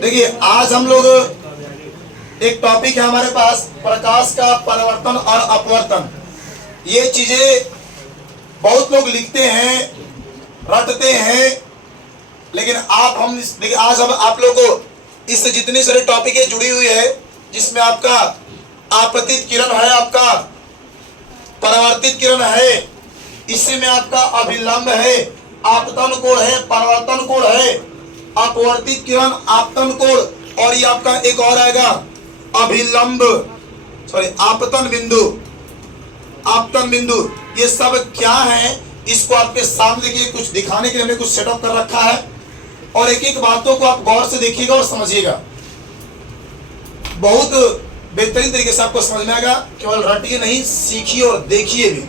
देखिए आज हम लोग एक टॉपिक है हमारे पास, प्रकाश का परावर्तन और अपवर्तन। ये चीजें बहुत लोग लिखते हैं, रटते हैं, लेकिन देखिए आज हम आप लोग को इससे जितनी सारी टॉपिकें जुड़ी हुई है, जिसमें आपका आपतित किरण है, आपका परावर्तित किरण है, इससे में आपका अभिलंब है, आपतन कोण है, परावर्तन कोण है, अपवर्तित किरण, आपतन कोण, और ये आपका एक और आएगा अभिलंब, आपतन बिंदु, आपतन बिंदु। ये सब क्या है, इसको आपके सामने के कुछ दिखाने के लिए हमने कुछ सेटअप कर रखा है, और एक एक बातों को आप गौर से देखिएगा और समझिएगा। बहुत बेहतरीन तरीके से आपको समझ में आएगा। केवल रटिए नहीं, सीखिए और देखिए भी।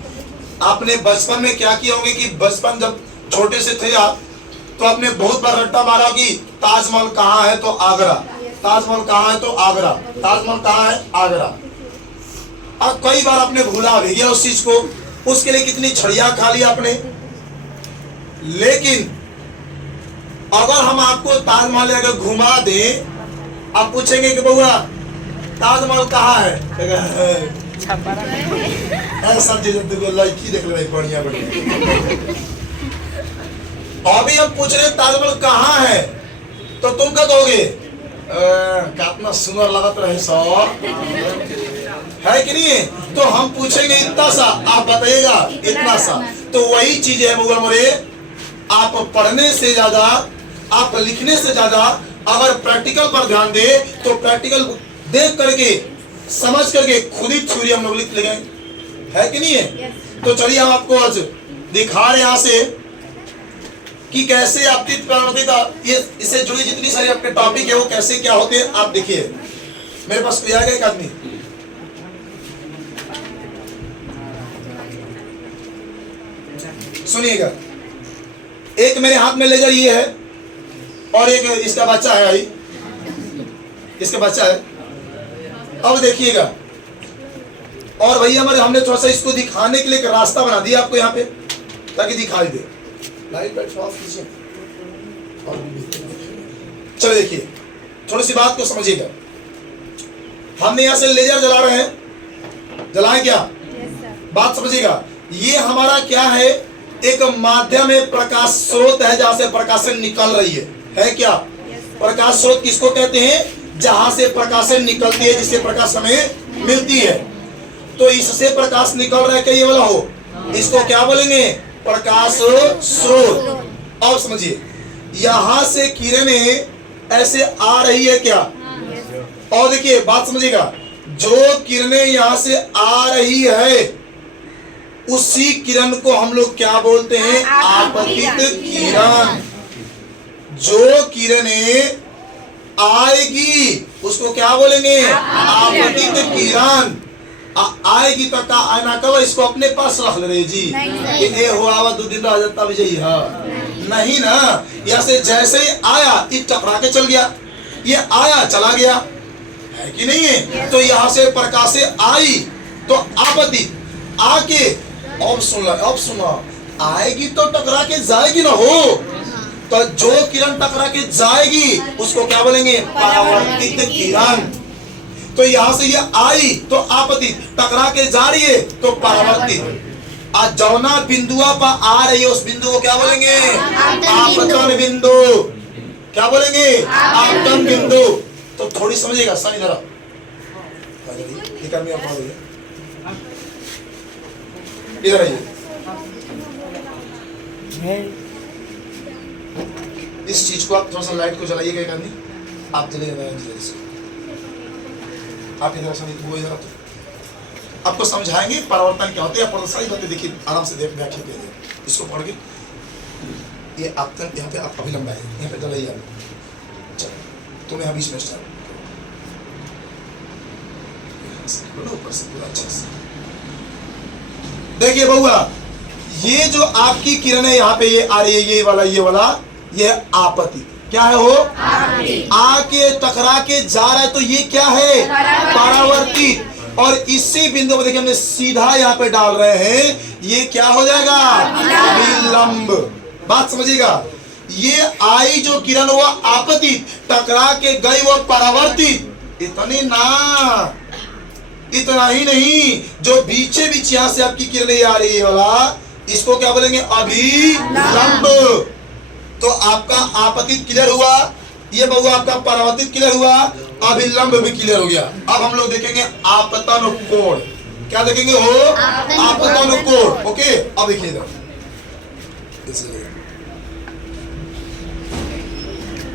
आपने बचपन में क्या किया होंगे कि बचपन जब छोटे से थे आप, तो आपने बहुत बार रट्टा मारा कि ताजमहल कहाँ है, तो आगरा, ताजमहल कहाँ है, तो आगरा, ताजमहल कहाँ है, आगरा। अब कई बार आपने भूला भी गया उस चीज को, उसके लिए कितनी छड़िया खा लिया आपने। लेकिन अगर हम आपको ताजमहल अगर घुमा दें, आप पूछेंगे कि बउआ ताजमहल कहाँ है, सब लड़की देख ले बढ़िया बढ़िया। अभी हम पूछ रहे ताजमहल कहाँ है, तो तुम क्या कहोगे, कितना सुंदर लगत रहे सर, है कि नहीं? तो हम पूछेंगे इतना सा, आप बताइएगा इतना सा। तो वही चीज है मुगल मोरे, आप पढ़ने से ज्यादा, आप लिखने से ज्यादा अगर प्रैक्टिकल पर ध्यान दे, तो प्रैक्टिकल देख करके समझ करके खुद ही थ्योरी हम लोग लिख लेंगे, है कि नहीं है? तो चलिए हम आपको आज दिखा रहे यहाँ से कि कैसे आपतित परावर्तित, ये इससे जुड़ी जितनी सारी आपके टॉपिक है वो कैसे क्या होते हैं। आप देखिए मेरे पास कोई आ गया एक आदमी, सुनिएगा। एक मेरे हाथ में लेजर ये है, और एक इसका बच्चा है, आई इसका बच्चा है। अब देखिएगा, और भैया हमारे हमने थोड़ा सा इसको दिखाने के लिए एक रास्ता बना दिया आपको यहाँ पे, ताकि दिखाई दे। लाइट ऑफ कीजिए, चलो देखिए थोड़ी सी बात को समझिएगा। हमने यहाँ से लेजर जला रहे हैं, जलाएं क्या? बात समझिएगा। ये हमारा क्या है, एक माध्यम है, प्रकाश स्रोत है, जहां से प्रकाशन निकल रही है क्या? प्रकाश स्रोत किसको कहते हैं? जहां से प्रकाशन निकलती है, जिससे प्रकाश हमें मिलती है। तो इससे प्रकाश निकल रहा है, क्या ये वाला हो, इसको क्या बोलेंगे? प्रकाश स्रोत। और समझिए, यहां से किरणें ऐसे आ रही है क्या? और देखिए बात समझिएगा, जो किरणें यहां से आ रही है, उसी किरण को हम लोग क्या बोलते हैं? आपतित किरण। जो किरणें आएगी उसको क्या बोलेंगे? आपतित किरण। आएगी तो का आना कब, इसको अपने पास रख ले जी, ये हुआ 2 दिन रह जाता भी जाइए, नहीं ना। यहाँ से जैसे ही आया, ये टकरा के चल गया, ये आया चला गया, है कि नहीं है? तो यहाँ से प्रकाश से आई तो आपतित आके, अब सुना आएगी तो टकरा के जाएगी ना हो, तो जो किरण टकरा के जाएगी उसको क्या बोलेंगे? परावर्तित किरण। तो यहां से ये आई तो आपतित, टकरा के जा रही है तो परावर्तित। आज जौना बिंदुआ पर आ रही है उस बिंदु को क्या बोलेंगे? आपतन बिंदु। क्या बोलेंगे? आपतन बिंदु। तो थोड़ी समझिएगा, सन इधर इधर आइए। इस चीज को आप थोड़ा सा लाइट को जलाइएगा, एक आदमी आप जलाइएगा, आप इधर वो इधर आपको समझाएंगे परावर्तन क्या होते हैं। सारी बातें देखिए आराम से देख व्याख्या कीजिए, इसको पढ़ के। ये आपतन, यहाँ पे आप अभिलंब है, यहाँ पे जलाइए आप, चलो तुम यहाँ बीच में स्टार्ट ऊपर से पूरा अच्छा से देखिए बउआ। ये जो आपकी किरणें यहाँ पे ये आ रही है, ये वाला ये आपतित, क्या है हो? आके टकरा के जा रहा है, तो ये क्या है? परावर्तित। और इसी बिंदु को देखिए हमने सीधा यहाँ पे डाल रहे हैं, ये क्या हो जाएगा? अभिलंब। बात समझिएगा। ये आई जो किरण वो आपतित, टकरा के गई वो परावर्तित। इतना ही नहीं, जो बीचे बीच यहां से आपकी किरणें आ रही है वाला, इसको क्या बोलेंगे? अभिलंब। तो आपका आपतित क्लियर हुआ, ये बहुआ आपका परावर्तित क्लियर हुआ, अभिलंब भी क्लियर हो गया। अब हम लोग देखेंगे आपतन कोण। क्या देखेंगे? हो आपतन कोण। ओके, अब देखिए इधर,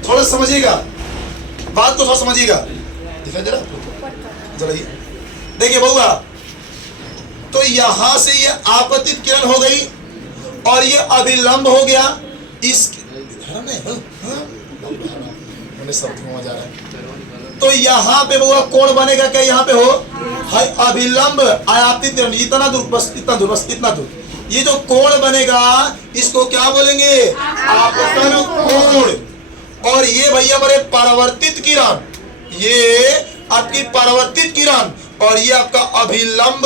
थोड़ा समझिएगा बात को, थोड़ा समझिएगा। दिखाई दे रहा जरा ये देखिए बहुआ, तो यहां से ये आपतित किरण हो गई और ये अभिलंब हो गया। इस जा रहा है, तो यहाँ पे बहुआ कोण बनेगा क्या? यहाँ पे हो है अभिलंब आपतित किरण, इतना दूर, बस इतना दूर, बस इतना दूर। ये जो कोण बनेगा इसको क्या बोलेंगे? आपतन कोण। और ये भैया हमारे परावर्तित किरण, ये आपकी परावर्तित किरण, और ये आपका अभिलंब।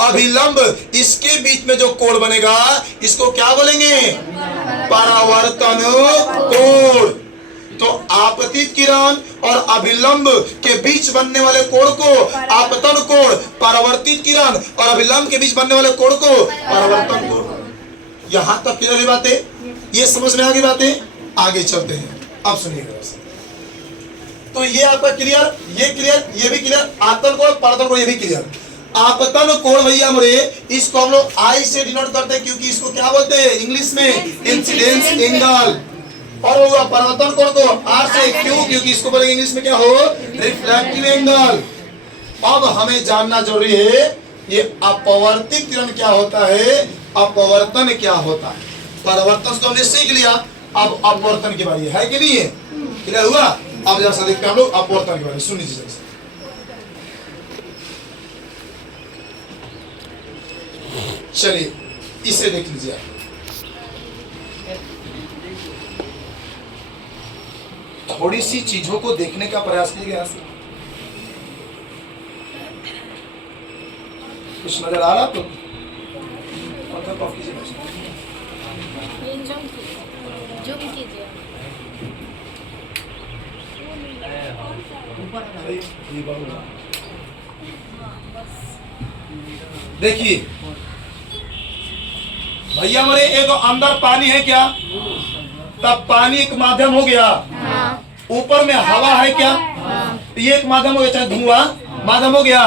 अभिलंब, इसके बीच में जो कोण बनेगा इसको क्या बोलेंगे? परावर्तन कोण। तो आपतित किरण और अभिलंब के बीच बनने वाले कोण को आपतन कोण, परावर्तित किरण और अभिलंब के बीच बनने वाले कोण को परावर्तन कोण। यहां तक क्लियर है बातें? ये समझ में आ गई बातें? आगे चलते हैं, अब सुनिएगा। तो ये आपका क्लियर, ये क्लियर, ये भी क्लियर, आपतन कोण परावर्तन कोण ये भी क्लियर। आपतन कोण भैया हमारे, इसको हम लोग आई से डिनोट करते हैं, क्योंकि इसको क्या बोलते हैं इंग्लिश में? Incidence angle. और वो परावर्तन कोण को आर से, क्यों? क्योंकि इसको बोलेंगे इंग्लिश में क्या हो? Reflective angle. अब हमें जानना जरूरी है ये अपवर्तित किरण क्या होता है, अपवर्तन क्या होता है। परावर्तन तो हमने सीख लिया, अब अपवर्तन की बारी है कि नहीं है? क्लियर हुआ? अब जैसा देखते हैं हम लोग अपवर्तन की बारी, सुन लीजिए। चलिए इसे देख लीजिए। थोड़ी सी चीजों को देखने का प्रयास कीजिएगा। कुछ नजर आ रहा? तो देखिए भैया हमारे एक अंदर पानी है क्या? तब पानी एक माध्यम हो गया, ऊपर में हवा है क्या? ये एक माध्यम हो गया, चाहे धुआं माध्यम हो गया।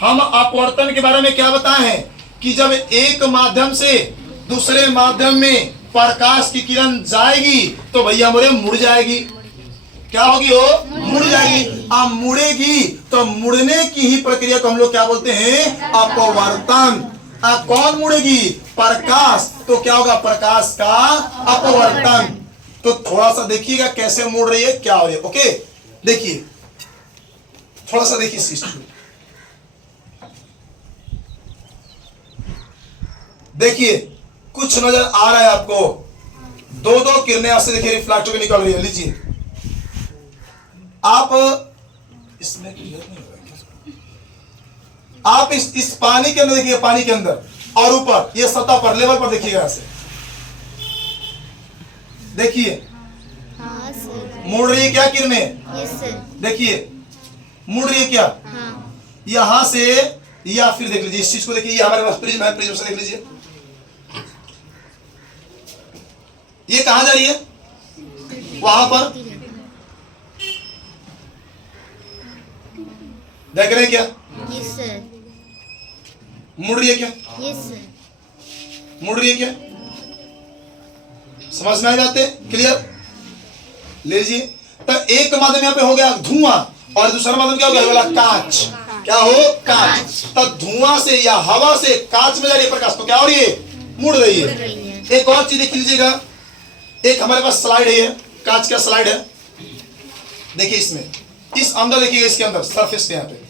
हम अपवर्तन के बारे में क्या बताए हैं कि जब एक माध्यम से दूसरे माध्यम में प्रकाश की किरण जाएगी तो भैया हमारे मुड़ जाएगी। क्या होगी? वो मुड़ जाएगी। अब मुड़ेगी तो मुड़ने की ही प्रक्रिया को हम लोग क्या बोलते हैं? अपवर्तन। कौन मुड़ेगी? प्रकाश। तो क्या होगा? प्रकाश का अपवर्तन। तो थोड़ा सा देखिएगा कैसे मुड़ रही है, क्या हो रही है। ओके, देखिए थोड़ा सा देखिए सिस्टम, देखिए कुछ नजर आ रहा है आपको? दो दो किरणें आपसे देखिए रिफ्लेक्ट होकर निकल रही है। लीजिए आप इसमें क्लियर नहीं हो रहा, आप इस पानी के अंदर देखिए, पानी के अंदर और ऊपर ये सतह पर लेवल पर देखिएगा ऐसे, देखिए मुड़ रही है क्या किरणें? देखिए मुड़ रही है क्या? यहां से, या फिर देख लीजिए इस चीज को देखिए, ये हमारे पास प्रिज्म है, प्रिज्म से देख लीजिए ये कहां जा रही है? वहां पर देख रहे हैं क्या? Yes sir. मुड़ रही है क्या? Yes sir. मुड़ रही है क्या? समझ में आ जाते? क्लियर? लीजिए, तो एक माध्यम यहाँ पे हो गया धुआं और दूसरा माध्यम क्या हो गया? वाला कांच। क्या हो? कांच। तो धुआं से या हवा से कांच में जा रही है प्रकाश, तो क्या हो रही है? मुड़ रही है। एक और चीज देख लीजिएगा, एक हमारे पास स्लाइड है, कांच का स्लाइड है, देखिए इसमें, इस अंदर देखिएगा, इसके अंदर सरफेस पे यहाँ पे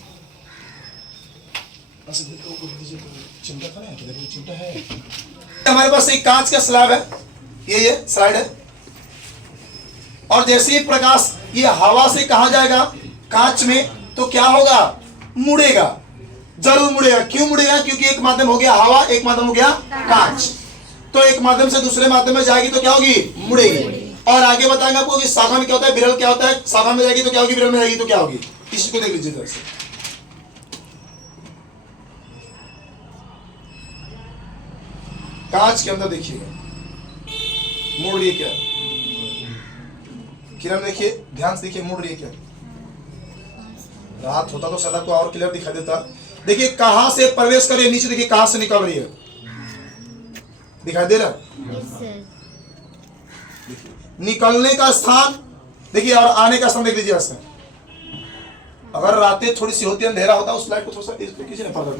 चिमटा था ना, देखो चिमटा है। हमारे पास एक कांच का स्लैब है, ये स्लाइड है, और जैसे ही प्रकाश ये हवा से कहा जाएगा कांच में, तो क्या होगा? मुड़ेगा, जरूर मुड़ेगा। क्यों मुड़ेगा? क्योंकि एक माध्यम हो गया हवा, एक माध्यम हो गया कांच। तो एक माध्यम से दूसरे माध्यम में जाएगी तो क्या होगी, मुड़ेगी। और आगे बताएंगे आपको कि शाखा में क्या होता है, विरल क्या होता है, शाखा में जाएगी तो क्या होगी, विरल में जाएगी तो क्या होगी। इसी को देख लीजिए इधर से। कांच के अंदर देखिएगा, मुड़ रही है क्या, किरण देखिए, ध्यान से देखिए, मुड़ रही है क्या। रात होता तो सदा को और क्लियर दिखाई देता। देखिए कहां से प्रवेश कर रही है, नीचे देखिए कहां से निकल रही है, दिखाई दे रहा। निकलने का स्थान देखिए और आने का स्थान देख लीजिए ऐसे। अगर रातें थोड़ी सी होती, अंधेरा होता, उस लाइट को थोड़ा सा किसी ने पता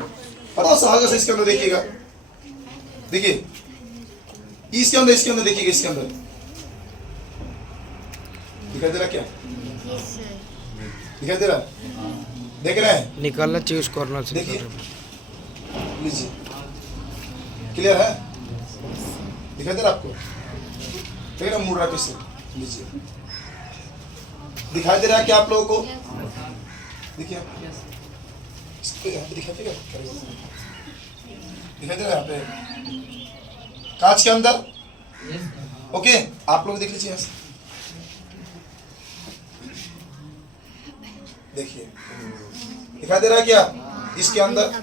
हल्का से इसके अंदर देखिएगा, देखिए इसके अंदर देखिएगा, इसके अंदर दिखाई दे रहा क्या, दिखाई दे रहा, देख रहे हैं, निकालना चाहिए उस कॉर्नर से। देखिए लीजिए, क्लियर है, दिखाई दे रहा आपको, देख रहे मुड़ रहा किससे, लीजिए दिखाई दे रहा है क्या आप लोगों को, देखिए दिखाई दे रहा है यहाँ पे कांच के अंदर। ओके आप लोग देख लीजिए, देखिए दिखाई दे रहा है क्या इसके अंदर।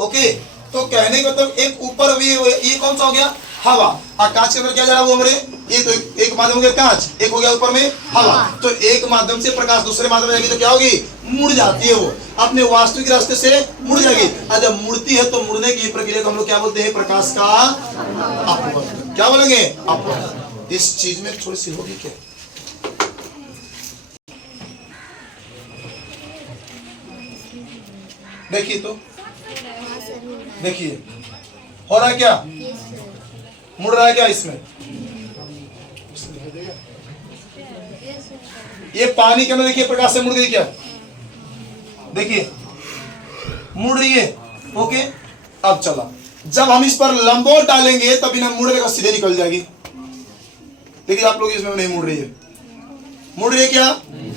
ओके तो कहने का मतलब एक ऊपर भी, ये कौन सा हो गया, हवा। और कांच के अंदर क्या जा रहा है वो हमारे, ये तो एक माध्यम हो गया कांच, एक हो गया ऊपर में हवा। तो एक माध्यम से प्रकाश दूसरे माध्यम में जाएगी तो क्या होगी, मुड़ जाती है, वो अपने वास्तविक रास्ते से मुड़ जाएगी। और जब मुड़ती है तो मुड़ने की प्रक्रिया को हम लोग क्या बोलते हैं, प्रकाश का अपवर्तन। क्या बोलेंगे, अपवर्तन। इस चीज में थोड़ी सी होगी क्या, देखिए तो देखिए हो रहा है क्या, मुड़ रहा है क्या इसमें, ये पानी के अंदर देखिए प्रकाश से मुड़ गई क्या, देखिए मुड़ रही है। ओके अब चला, जब हम इस पर लंबोट डालेंगे तब बिना मुड़ने का सीधे निकल जाएगी। देखिए आप लोग इसमें नहीं मुड़ रही है, मुड़ रही है क्या,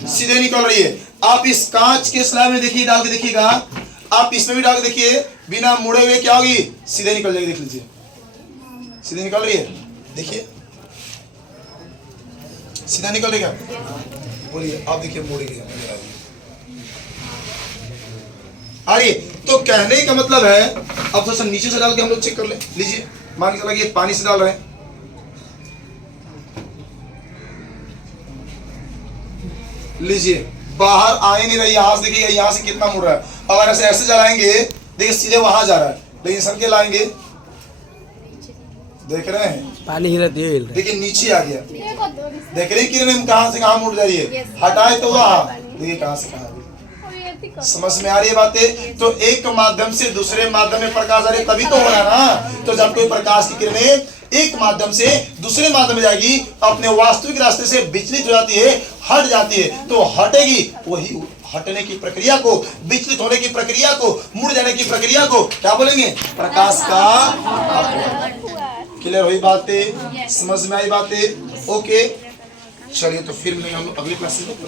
सीधे निकल रही है। आप इस कांच के स्लैब में देखिए, डाल के देखिएगा, आप इसमें भी डाल के देखिए, बिना मुड़े हुए क्या होगी, सीधे निकल जाएगी। देख लीजिए सीधे निकल रही है, देखिए सीधा निकल रही है, बोलिए आप देखिए मुड़ रही है आ रही है। तो कहने का मतलब है, अब थोड़ा सा नीचे से डाल के हम लोग चेक कर ले। लीजिए मान के चला कि पानी से डाल रहे हैं, लीजिए बाहर आ ही नहीं रही, यहां से देखिए यहां से कितना मुड़ रहा है। अगर ऐसे ऐसे जलाएंगे देखिए सीधे वहां जा रहा है, लेकिन सर के लाएंगे, देख रहे हैं पानी हिल रही है, देखिए नीचे आ गया, देख रहे हैं किरण कहां से कहां मुड़ जा रही है, हटाए तो वहां देखिए कहां से कहां। समझ में आ रही है बातें। तो एक माध्यम से दूसरे माध्यम में प्रकाश आ रही तभी तो हो रहा है ना। तो जब कोई प्रकाश की किरणें एक माध्यम से दूसरे माध्यम में जाएगी, अपने वास्तविक रास्ते से विचलित हो जाती है, हट जाती है, तो हटेगी, वही हटने की प्रक्रिया को, विचलित होने की प्रक्रिया को, मुड़ जाने की प्रक्रिया को क्या बोलेंगे, प्रकाश का। क्लियर हुई बातें, समझ में आई बातें। ओके चलिए तो फिर मिलेंगे हम लोग अगली क्लास में।